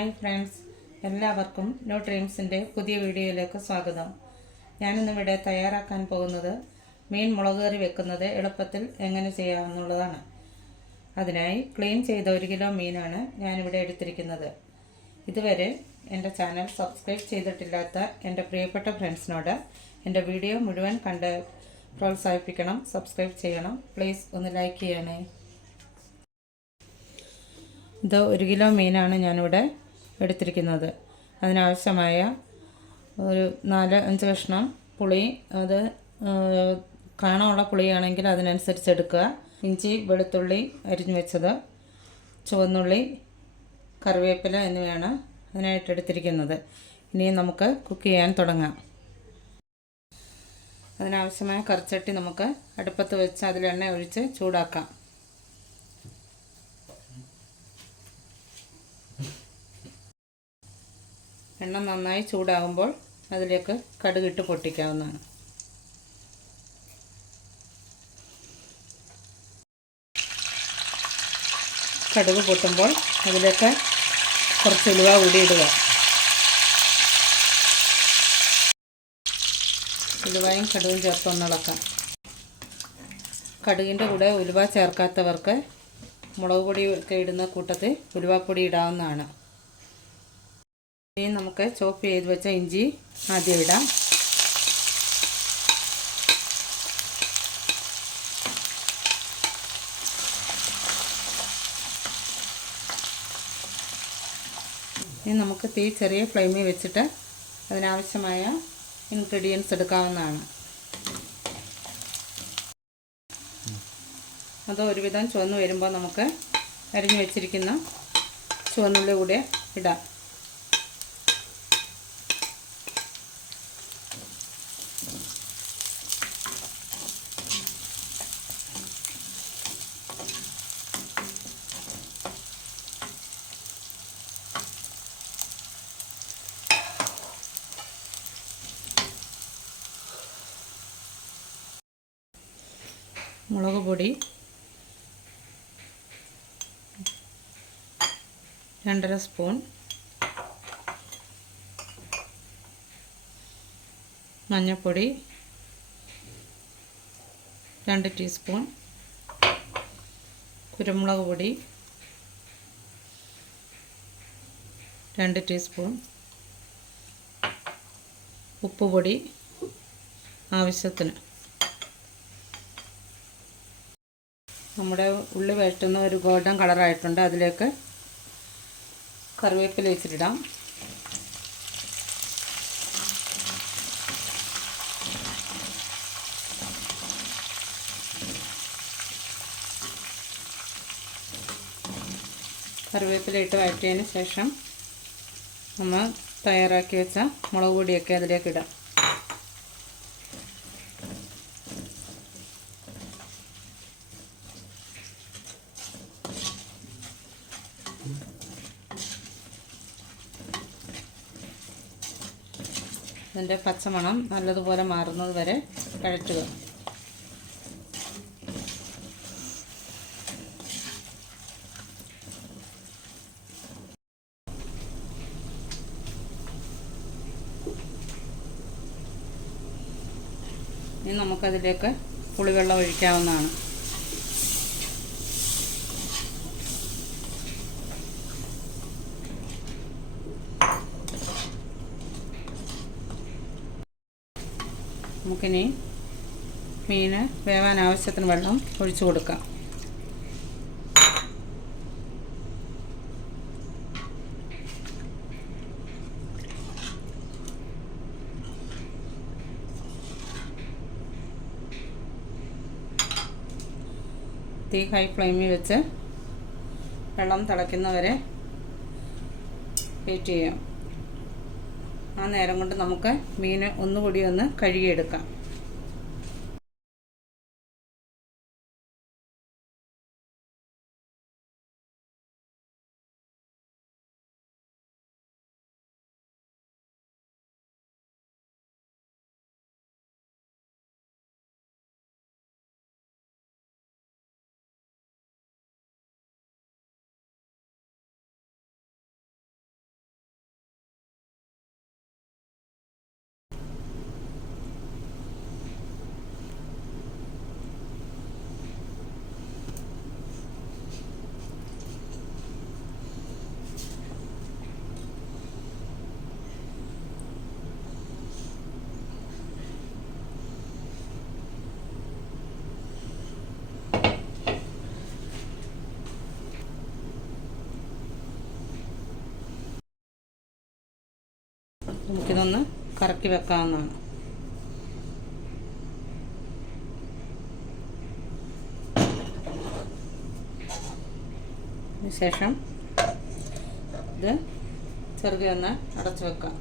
Hi friends, എല്ലാവർക്കും new ഡ്രീംസിൻ്റെ പുതിയ വീഡിയോയിലേക്ക് സ്വാഗതം. ഞാനിന്നിവിടെ തയ്യാറാക്കാൻ പോകുന്നത് മീൻ മുളക് കറി വെക്കുന്നത് എളുപ്പത്തിൽ എങ്ങനെ ചെയ്യാമെന്നുള്ളതാണ്. അതിനായി ക്ലീൻ ചെയ്ത 1 കിലോ മീനാണ് ഞാനിവിടെ എടുത്തിരിക്കുന്നത്. ഇതുവരെ എൻ്റെ ചാനൽ സബ്സ്ക്രൈബ് ചെയ്തിട്ടില്ലാത്ത എൻ്റെ പ്രിയപ്പെട്ട ഫ്രണ്ട്സിനോട് എൻ്റെ വീഡിയോ മുഴുവൻ കണ്ട് പ്രോത്സാഹിപ്പിക്കണം, സബ്സ്ക്രൈബ് ചെയ്യണം. പ്ലീസ് ഒന്ന് ലൈക്ക് ചെയ്യണേ. ഇത് 1 കിലോ മീനാണ് ഞാനിവിടെ എടുത്തിരിക്കുന്നത്. അതിനാവശ്യമായ ഒരു 4-5 കഷ്ണം പുളി, അത് കാണാനുള്ള പുളിയാണെങ്കിൽ അതിനനുസരിച്ച് എടുക്കുക. ഇഞ്ചി, വെളുത്തുള്ളി അരിഞ്ഞു വെച്ചത്, ചുവന്നുള്ളി, കറിവേപ്പില എന്നിവയാണ് അതിനായിട്ട് എടുത്തിരിക്കുന്നത്. ഇനി നമുക്ക് കുക്ക് ചെയ്യാൻ തുടങ്ങാം. അതിനാവശ്യമായ കറിച്ചട്ടി നമുക്ക് അടുപ്പത്ത് വെച്ച് അതിൽ എണ്ണ ഒഴിച്ച് ചൂടാക്കാം. എണ്ണ നന്നായി ചൂടാകുമ്പോൾ അതിലേക്ക് കടുകിട്ട് പൊട്ടിക്കാവുന്നതാണ്. കടുക് പൊട്ടുമ്പോൾ അതിലേക്ക് കുറച്ച് ഉലുവ കൂടി ഇടുക. ഉലുവയും കടുകും ചേർത്തൊന്നിളക്കാം. കടുകിൻ്റെ കൂടെ ഉലുവ ചേർക്കാത്തവർക്ക് മുളക് പൊടി ഒക്കെ ഇടുന്ന കൂട്ടത്തിൽ ഉലുവപ്പൊടി ഇടാവുന്നതാണ്. ഇനി നമുക്ക് ചോപ്പ് ചെയ്ത് വെച്ച ഇഞ്ചി ആദ്യം ഇടാം. ഇനി നമുക്ക് തീ ചെറിയ ഫ്ലെയിമിൽ വെച്ചിട്ട് അതിനാവശ്യമായ ഇൻഗ്രീഡിയൻസ് എടുക്കാവുന്നതാണ്. അത് ഒരുവിധം ചുവന്ന് വരുമ്പോൾ നമുക്ക് അരിഞ്ഞു വെച്ചിരിക്കുന്ന ചുവന്നുള്ളി കൂടെ ഇടാം. മുളക് പൊടി 2.5 സ്പൂൺ, മഞ്ഞൾപ്പൊടി 2 ടീസ്പൂൺ, കുരുമുളക് പൊടി 2 ടീസ്പൂൺ, ഉപ്പുപൊടി ആവശ്യത്തിന്. നമ്മുടെ ഉള്ളി വഴറ്റുന്ന ഒരു ഗോൾഡൻ കളറായിട്ടുണ്ട്. അതിലേക്ക് കറിവേപ്പില വെച്ചിട്ടിടാം. കറിവേപ്പില ഇട്ട് വഴറ്റിയതിന് ശേഷം നമ്മൾ തയ്യാറാക്കി വെച്ച മുളക് പൊടിയൊക്കെ അതിലേക്ക് ഇടാം. ഇതിൻ്റെ പച്ചമണം നല്ലതുപോലെ മാറുന്നത് വരെ വഴറ്റുക. ഇനി നമുക്കതിലേക്ക് പുളിവെള്ളം ഒഴിക്കാവുന്നതാണ്. നമുക്കിനി മീൻ വേവാൻ ആവശ്യത്തിന് വെള്ളം ഒഴിച്ചു കൊടുക്കാം. തീ ഹൈ ഫ്ലെയിമിൽ വെച്ച് വെള്ളം തിളയ്ക്കുന്നവരെ വെയിറ്റ് ചെയ്യാം. ആ നേരം കൊണ്ട് നമുക്ക് മീൻ ഒന്നുകൂടി ഒന്ന് കഴുകിയെടുക്കാം. നമുക്കിതൊന്ന് കറക്കി വെക്കാവുന്നതാണ്. അതിനുശേഷം ഇത് ചെറുതെ ഒന്ന് അടച്ചു വെക്കാം.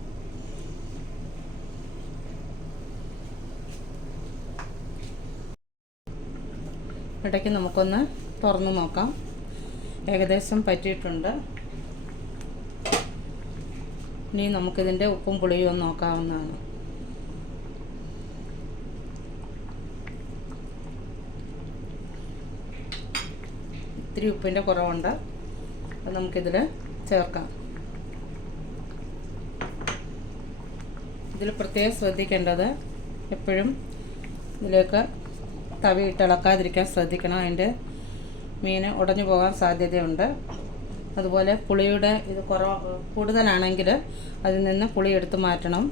ഇടയ്ക്ക് നമുക്കൊന്ന് തുറന്ന് നോക്കാം. ഏകദേശം പറ്റിയിട്ടുണ്ട്. ഇനി നമുക്കിതിൻ്റെ ഉപ്പും പുളിയും ഒന്ന് നോക്കാവുന്നതാണ്. ഇത്തിരി ഉപ്പിൻ്റെ കുറവുണ്ട്, അത് നമുക്കിതിൽ ചേർക്കാം. ഇതിൽ പ്രത്യേകം ശ്രദ്ധിക്കേണ്ടത് എപ്പോഴും ഇതിലേക്ക് തവിയിട്ട് ഇളക്കാതിരിക്കാൻ ശ്രദ്ധിക്കണം. അതിൻ്റെ മീൻ ഉടഞ്ഞു പോകാൻ സാധ്യതയുണ്ട്. അതുപോലെ പുളിയുടെ ഇത് കൂടുതലാണെങ്കിൽ അതിൽ നിന്ന് പുളി എടുത്ത് മാറ്റണം.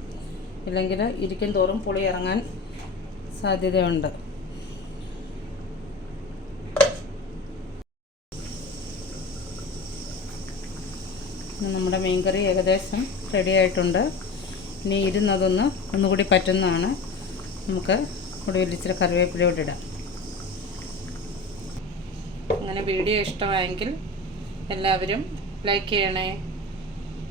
ഇല്ലെങ്കിൽ ഇരിക്കും തോറും പുളി ഇറങ്ങാൻ സാധ്യതയുണ്ട്. നമ്മുടെ മീൻകറി ഏകദേശം റെഡി ആയിട്ടുണ്ട്. ഇനി ഒന്നുകൂടി പറ്റുന്നതാണ്. നമുക്ക് ഒടുവിൽ ഇച്ചിരി കറിവേപ്പിലയോടെ ഇടാം. അങ്ങനെ വീഡിയോ ഇഷ്ടമായെങ്കിൽ എല്ലാവരും ലൈക്ക് ചെയ്യണേ.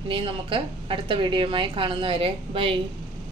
ഇനി നമുക്ക് അടുത്ത വീഡിയോയുമായി കാണുന്നവരെ ബൈ.